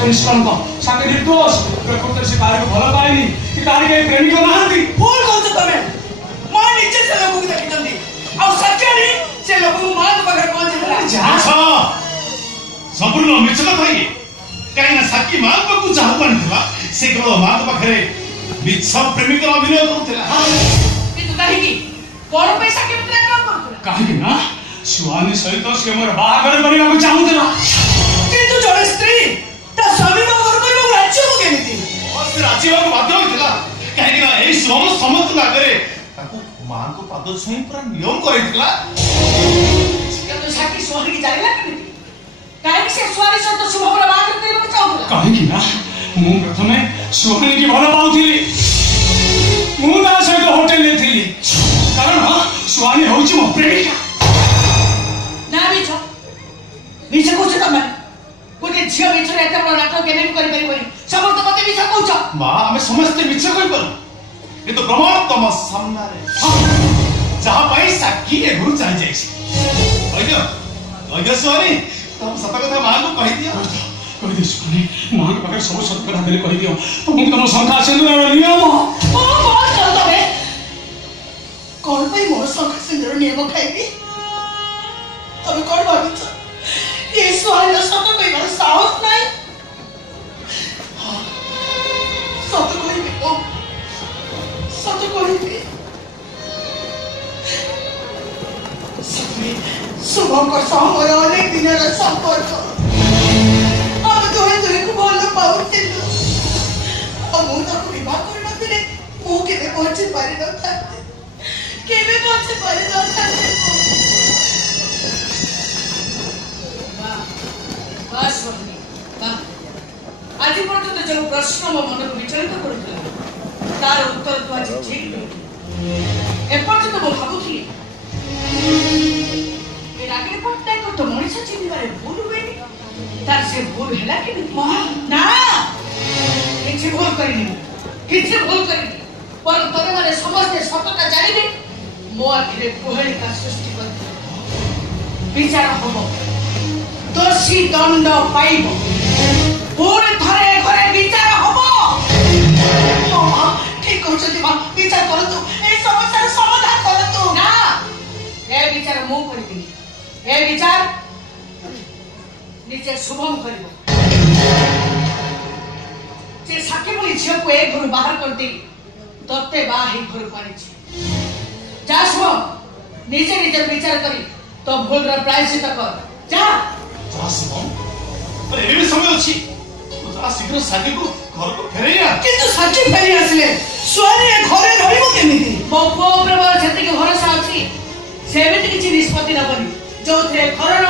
साके निष्कलंक साके निर्दोष प्रकृति से कार्य भल पाएनी कि तारी के प्रेमी को नाहंती भूल कहत तमे मां नीचे से लोग देखि जल्दी आ सच्चानी से लोग मां के पाखरे पहुंचला अच्छा संपूर्ण मिछ कथा ये काई ना साकी मां को चाहू पड़ितला से केवल मां के पाखरे मिछ प्रेमी को अभिनय करथला किंतु काहे की कोन पैसा के प्रेम करथला काहे ना सुहानी सहित से मोर बाहागर करबा को चाहूतला किंतु जड़े स्त्री ता स्वामी को घर में राज्य को केमिति और से राज्य को बाध्य होइतला काहे कि ना एई समस्त आगरे ताको मां को पाद छुई पूरा नियम करितला किंतु साकी स्वामी की जानिला केमिति काहे कि से स्वामी सहित शुभ प्रभाव करबा को चाहूतला काहे कि ना मु प्रथमे सुहानी की भल पाउथिली मु ता सहित होटल ले थिली कारण सुहानी होउची मो प्रेमिका ना मिछ कोछ तमे गोटे झियो मिछ रे एते बड़ नाटक केने भी करि परिबनी समस्त मते मिछ कहउछ मां हमें समस्त मिछ कहि पर ये तो प्रमाण तम सामने रे जहां पाई साकी ए गुरु चाहि जाइछि ओइयो सोनी तुम सत कथा मां को कहि दियो कहि दे सुहानी मां के पाखरे सब सत कथा देले कहि दियो तुम तम संख्या सिंदूर नियम ओ बहुत चल तबे कोन पई मोर संख्या सिंदूर नियम खाइबी तबे कोन भाबिछ ये सुहानी सत कहिबार साहस नाही सत कहिबी ओ सत कहिबी शुभम को मोर अनेक दिन संपर्क अब तुहे को भल पाउथिलु अब मु ताको विवाह कर नथिले मु केबे पहुंची पारि न थाते केबे पहुंची पारि न थाते बस बहनी आज पर्यंत जो प्रश्न मो मन को विचलित करुला तार उत्तर तो आज ठीक नहीं एपर्यंत मो भाबुथी ए रागिनी पट्टाई को तो मनीष चिन्हिबारे भूल हुएनी तार से भूल हैला कि ना किछि भूल करिनी पर तबे माने समस्त सतता जानिबे मो आखिरे कोहलिका सृष्टि कर विचार होबो दोषी दंड पाइब पूरे थरे घरे विचार होबो ठीक कहछथि मां विचार करतु ए समस्यार समाधान करतु ना ए विचार मु करिबी ए विचार निजे शुभम करिबो जे साके बोली झियो को एक घर बाहर कर दे तत्ते बा ही घर पानिछि जा शुभम निजे निजे विचार करी तो भूल रा प्रायश्चित कर जा शुभम अरे ए समय अछि तो शीघ्र साकी को घर को फेरैया किंतु साकी फेरी आसले सुहानी घरे रहिबो केमिति मो प्रभु जति के भरोसा अछि सेमिति किछि निष्पत्ति न बनी जो थे घरर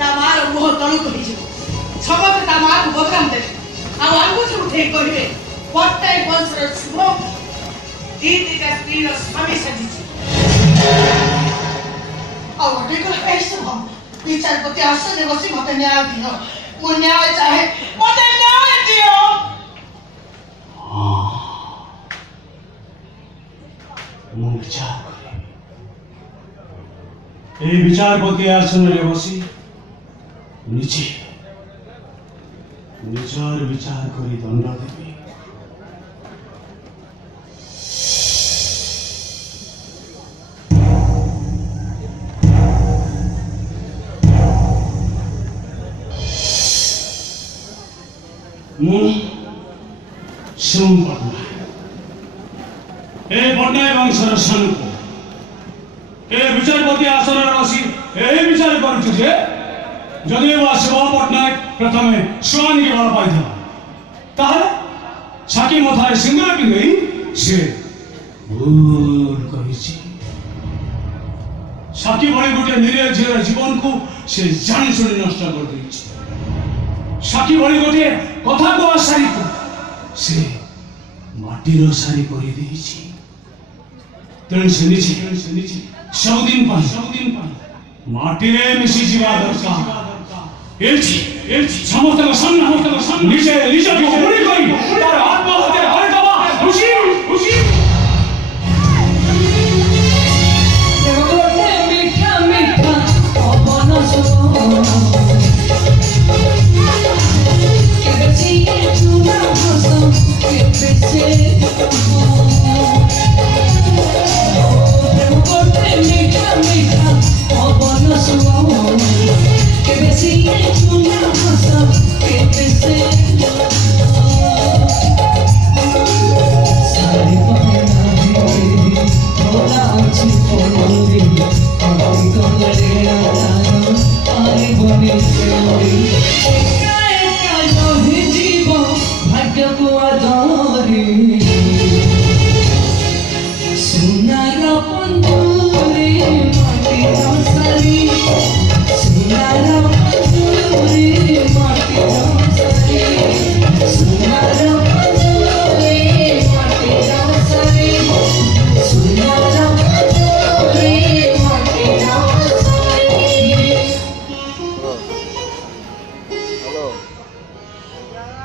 ता मार मुह तळु कहि जिवो सबक ता मार को बदनाम दे आ आंगुठी उठे कहिबे पट्टाई वंशर शुभम दीदी का स्त्री स्वामी सजिछि आ देखो है शुभम विचारपति आसने बसी मते न्याय दियो मो न्याय चाहे मते न्याय दियो मो विचार ए विचारपति आसन रे बसी निजे निजार विचार करी दंड देबी शुभ पट्टनायक ए पट्टनायक वंशर सन्मुख ए विचारपति आसन बसी यही विचार करुछु जे जदि शिव पट्टनायक प्रथमे सुहानी के भल पाई ताहले साकी मथारे सिंदूर पिंधई से भूल कहिछि साकी भली गोटे निरीह झीर जीवन को से जानी शुणी नष्ट कर देछि साकी भली गोटे कथा को सारी को से माटीर सारी करि देछि तेणु से निछि सबदिन माटीरे मिसी जीवा दरकार समस्त निजे निजे गुणी करी तार आत्महत्या हरि दबा खुशी खुशी मीठा मीठा पवन सुगंध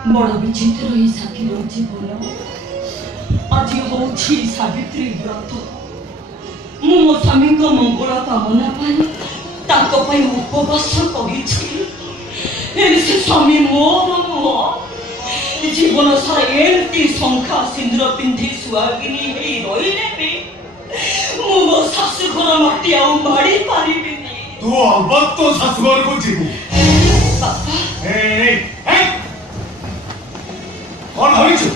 बड़ विचित्र ही साखीर जीवन आज हूँ सावित्री व्रत मो स्वामी मंगल कामना पाई उपवास कर स्वामी मोर जीवन सारा एमती शंखा सिंदूर पिंधि सुहागिनी रही मो शाशुघर माटी आ माड़ी पारि तू अलबत्त तो शाशुघर को जीवु कौन भाविଛୁ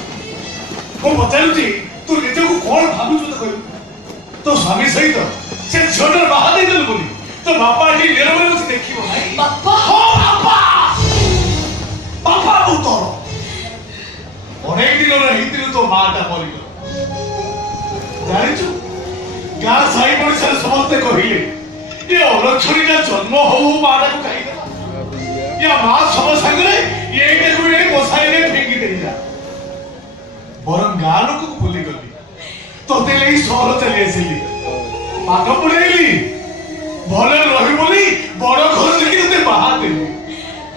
ମୁଁ ପଚାରୁଛି ତୁ ନିଜକୁ କଣ ଭାବୁଛୁ ତ କହିବୁ ତୋ ସ୍ୱାମୀ ସହିତ ସେ ଝିଅଟାର ବାହା ଦେଇଦେଲୁ ବୋଲି ତୋ ବାପା ଏଠି ନିରବରେ ବସି ଦେଖିବ ନାହିଁ ବାପା ହଁ ବାପା ବାପା ମୁଁ ତୋର ଅନେକ ଦିନର ହେଇଥିଲୁ ତୋ ମାଟା ମରିଗଲା ଜାଣିଛୁ ଗାଁ ସାହି ପଡ଼ିଶାରେ ସମସ୍ତେ କହିଲେ ଏ ଅଲକ୍ଷଣୀଟା ଜନ୍ମ ହଉ ମାଟାକୁ ଖାଇଦେଲା ୟା ମା ସମ ସାଙ୍ଗରେ ଏଇଟାକୁ ବସାଇଲେ ଫିଙ୍ଗି ଦେଇଲା बरं गाँ लोक को भूली गली तोते लई सहर चली आसिली पाठ पढ़ेली भले रही बोली बड़ घर देखी तोते बाहा देली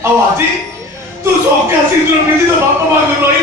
आ आज तू सौका सिंदूर पिंधि तो बापा मागे रही